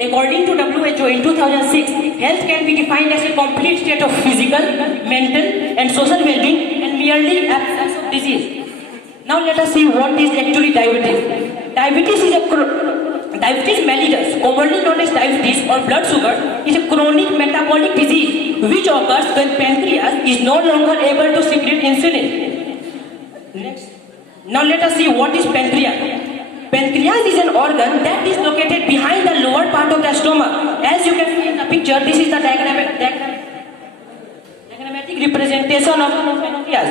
According to WHO in 2006, health can be defined as a complete state of physical, mental and social well-being and merely absence of disease. Now let us see what is actually diabetes. Diabetes mellitus, commonly known as diabetes or blood sugar, is a chronic metabolic disease which occurs when pancreas is no longer able to secrete insulin. Next. Now let us see what is pancreas. Pancreas is an organ that is located behind the lower part of the stomach. As you can see in the picture, this is the diagrammatic representation of pancreas.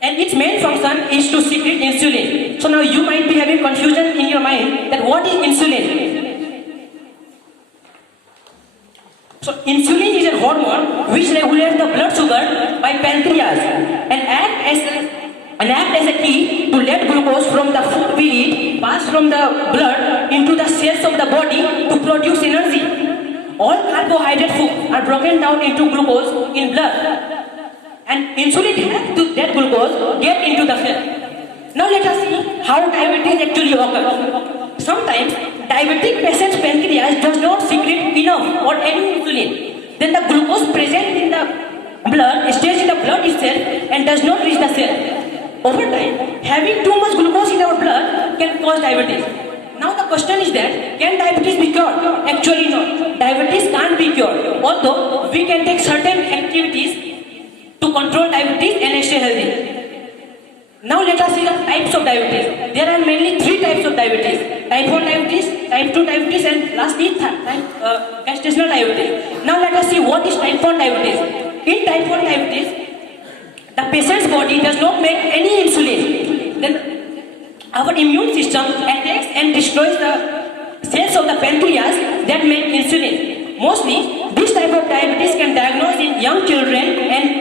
And its main function is to secrete insulin. So now you might be having confusion in your mind that what is insulin? So insulin is a hormone which regulates the blood sugar by pancreas and act as a key to let glucose from the food we eat pass from the blood into the cells of the body to produce energy. All carbohydrate foods are broken down into glucose in blood. And insulin helps to that glucose get into the cell. Now let us see how diabetes actually occurs. Sometimes diabetic patient's pancreas does not secrete enough or any insulin. Then the glucose present in the blood stays in the blood itself and does not reach the cell. Over time, having too much glucose in our blood can cause diabetes. Now the question is that, can diabetes be cured? Actually no. Diabetes can't be cured. Although we can take certain activities to control diabetes and stay healthy. Now let us see the types of diabetes. There are mainly 3 types of diabetes. Type 1 diabetes, type 2 diabetes and lastly gestational diabetes. Now let us see what is type 1 diabetes. In type 1 diabetes, the patient's body does not make any insulin. Then our immune system attacks and destroys the cells of the pancreas that make insulin. Mostly, this type of diabetes can diagnose in young children and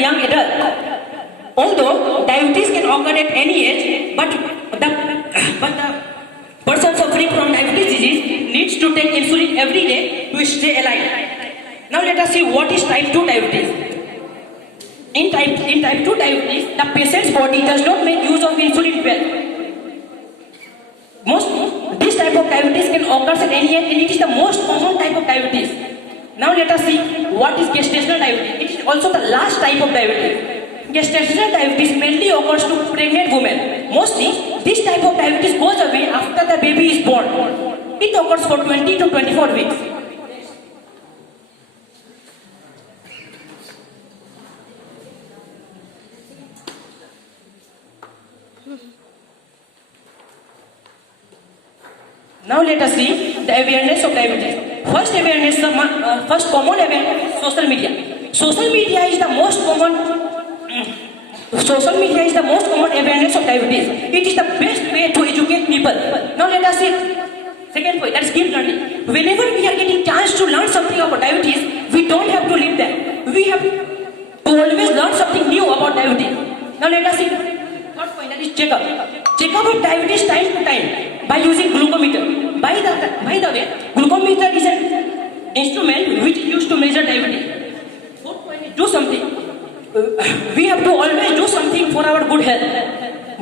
young adults. Although diabetes can occur at any age, but the person suffering from diabetes disease needs to take insulin every day to stay alive. Now let us see what is type 2 diabetes. In type 2 diabetes, the patient's body does not make use of insulin well. Mostly, this type of diabetes can occur at any age and it is the most common type of diabetes. Now let us see what is gestational diabetes. It is also the last type of diabetes. Gestational diabetes mainly occurs to pregnant women. Mostly, this type of diabetes goes away after the baby is born. It occurs for 20 to 24 weeks. Now let us see the awareness of diabetes. First common awareness is social media. Social media is the most common awareness of diabetes. It is the best way to educate people. Now let us see second point, that is keep learning. Whenever we are getting chance to learn something about diabetes, we don't have to leave them. We have to always learn something new about diabetes. Now let us see third point, that is checkup. Checkup of diabetes time to time by using glucometer. By the way, glucometer is an instrument which is used to measure diabetes. Fourth point is do something. We have to always do something for our good health.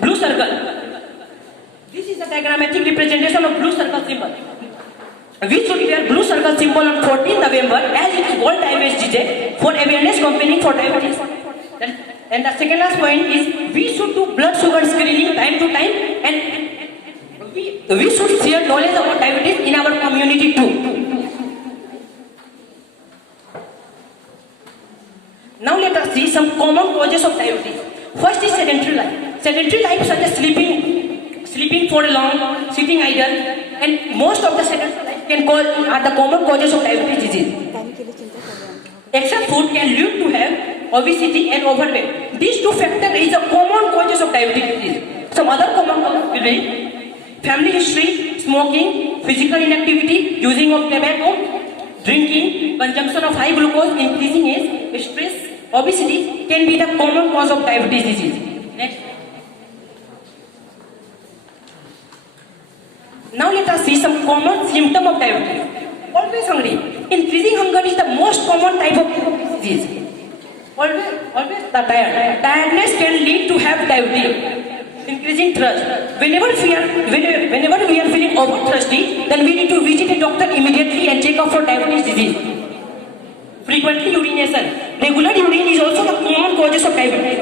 Blue circle. This is the diagrammatic representation of blue circle symbol. We should wear blue circle symbol on 14 November as it is World Diabetes Day for awareness campaigning for diabetes. And the second last point is we should do blood sugar screening time to time and we should share knowledge about diabetes in our community too. Now let us see some common causes of diabetes. First is sedentary life. Sedentary life such as sleeping for a long, sitting idle, and most of the sedentary life are the common causes of diabetes disease. Excess food can lead to have obesity and overweight. These two factors is the common causes of diabetes disease. Some other common causes will be family history, smoking, physical inactivity, using of tobacco, drinking, consumption of high glucose, increasing age, stress, obesity can be the common cause of diabetes disease. Next. Now let us see some common symptom of diabetes. Always hungry. Increasing hunger is the most common type of disease. Always the tiredness can lead to have diabetes. Increasing thirst. Whenever over thirsty, then we need to visit a doctor immediately and check out for diabetes disease. Frequently urination. Regular urine is also the common causes of diabetes.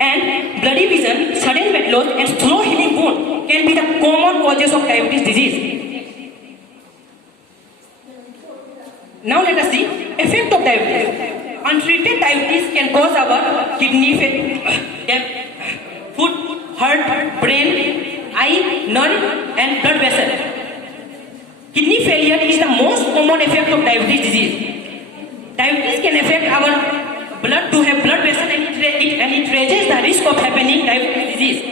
And bloody vision, sudden weight loss, and slow healing bone can be the common causes of diabetes disease. Now let us see effect of diabetes. Untreated diabetes can cause our kidney failure, foot, heart, brain, eye, nerve, and blood vessel. Kidney failure is the most common effect of diabetes disease. Diabetes can affect our blood to have blood vessel, and it raises the risk of happening diabetes disease.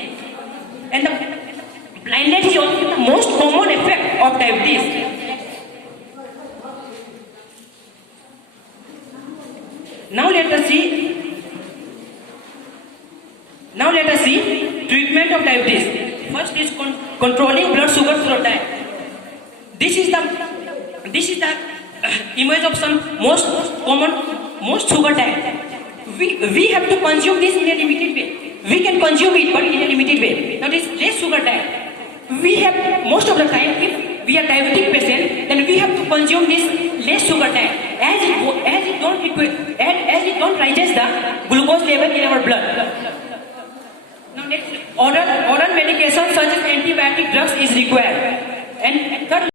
And the blindness is also the most common effect of diabetes. Now let us see treatment of diabetes. First is controlling blood sugar through diet. This is the image of some most sugar diet. We have to consume this in a limited way. We can consume it, but in a limited way. That is less sugar diet. We have most of the time, if we are diabetic patient, then we have to consume this less sugar diet as it don't raises the glucose level in our blood. Now next, oral medication such as antibiotic drugs is required. And third,